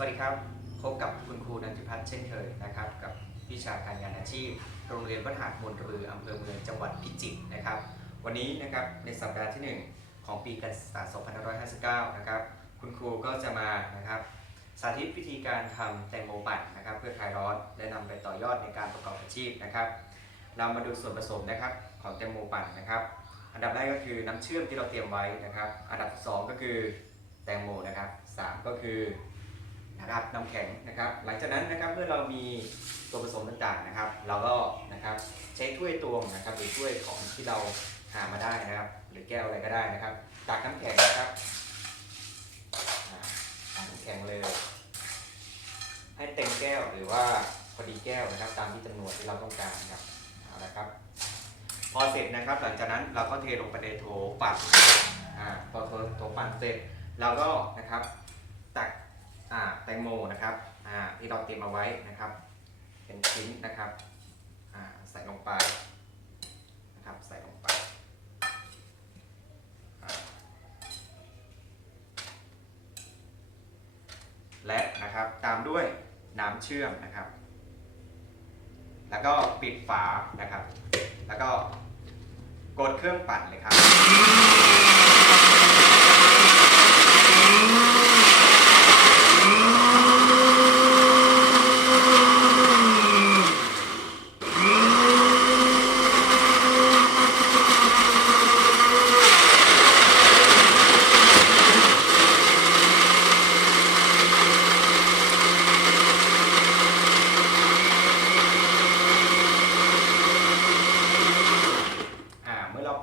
วัสดีครับ พบกับคุณครูนันทิพัฒน์เช่นเคยนะครับ กับวิชาการงานอาชีพ โรงเรียนวัดหาดมนเรืออำเภอเมืองจังหวัดพิจิตรนะครับ วันนี้นะครับในสัปดาห์ที่ 1 ของปีการศึกษา 2559 นะครับ คุณครูก็จะมานะครับสาธิตวิธีการทำแตงโมปั่นนะครับ เพื่อคลายร้อนและนำไปต่อยอดในการประกอบอาชีพนะครับ เรามาดูส่วนผสมนะครับของแตงโมปั่นนะครับ อันดับแรกก็คือน้ำเชื่อมที่เราเตรียมไว้นะครับ อันดับสองก็คือแตงโมนะครับสามก็คือ นะครับน้ำแข็งนะครับ หลังจากนั้นนะครับเมื่อเรามีตัวผสมต่างๆนะครับ เราก็นะครับใช้ถ้วยตวงนะครับ หรือถ้วยของที่เราหามาได้นะครับ หรือแก้วอะไรก็ได้นะครับตักน้ำแข็งนะครับตักน้ำแข็งเลย ให้เต็มแก้วหรือว่าพอดีแก้วนะครับ ตามที่จำนวนที่เราต้องการนะครับเอาละครับ พอเสร็จนะครับ หลังจากนั้นเราก็เทลงไปในโถปั่นอ่าพอโถปั่นเสร็จเราก็นะครับ แตงโมนะครับอ่าที่เราเตรียมเอาไว้นะครับ เป็นชิ้นนะครับอ่าใส่ลงไปนะครับใส่ลงไปและนะครับตามด้วยน้ำเชื่อมนะครับ แล้วก็ปิดฝานะครับ แล้วก็กดเครื่องปั่นเลยครับ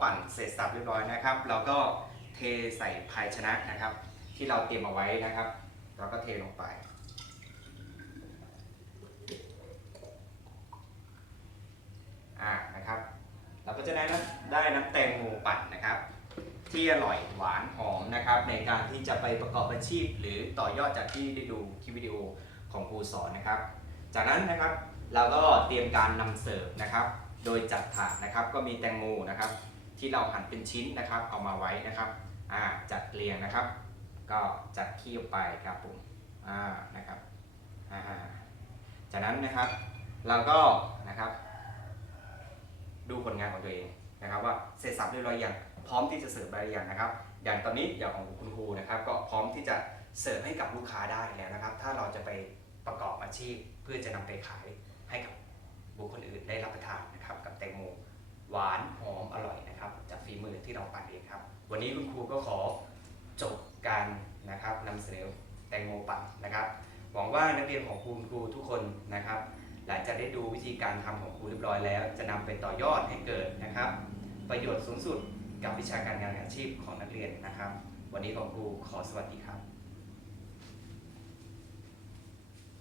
ปั่นเสร็จสับเรียบร้อยนะครับ เราก็เทใส่ภายชนะนะครับ ที่เราเตรียมเอาไว้นะครับ เราก็เทลงไป อ่านะครับ เราก็จะได้น้ำได้น้ำแตงโมปั่นนะครับ ที่อร่อยหวานหอมนะครับ ในการที่จะไปประกอบอาชีพ หรือต่อยอดจากที่ได้ดูคลิปวิดีโอของครูสอนนะครับ จากนั้นนะครับเราก็เตรียมการนำเสิร์ฟนะครับ โดยจัดถาดนะครับก็มีแตงโมนะครับ ที่เราหั่นเป็นชิ้นนะครับ เอามาไว้นะครับอ่าจัดเรียงนะครับ ก็จัดขี้ออกไปครับผมอ่านะครับอ่าจากนั้นนะครับเราก็นะครับ ดูผลงานของตัวเองนะครับ ว่าเสร็จสับเรียบร้อยอย่างพร้อมที่จะเสิร์ฟได้หรือยังนะครับ อย่างตอนนี้อย่างของคุณครูนะครับ ก็พร้อมที่จะเสิร์ฟให้กับลูกค้าได้แล้วนะครับ ถ้าเราจะไปประกอบอาชีพเพื่อจะนำไปขายให้กับบุคคลอื่นได้รับประทานนะครับ กับแตงโมหวานห ฝีมือที่เราปั่นเองครับ วันนี้คุณครูก็ขอจบการนะครับนำเสนอแตงโมปั่นนะครับ หวังว่านักเรียนของคุณครูทุกคนนะครับ หลังจากได้ดูวิธีการทำของครูเรียบร้อยแล้ว จะนำไปต่อยอดให้เกิดนะครับ ประโยชน์สูงสุดกับวิชาการงานอาชีพของนักเรียนนะครับ วันนี้ของครูขอสวัสดีครับ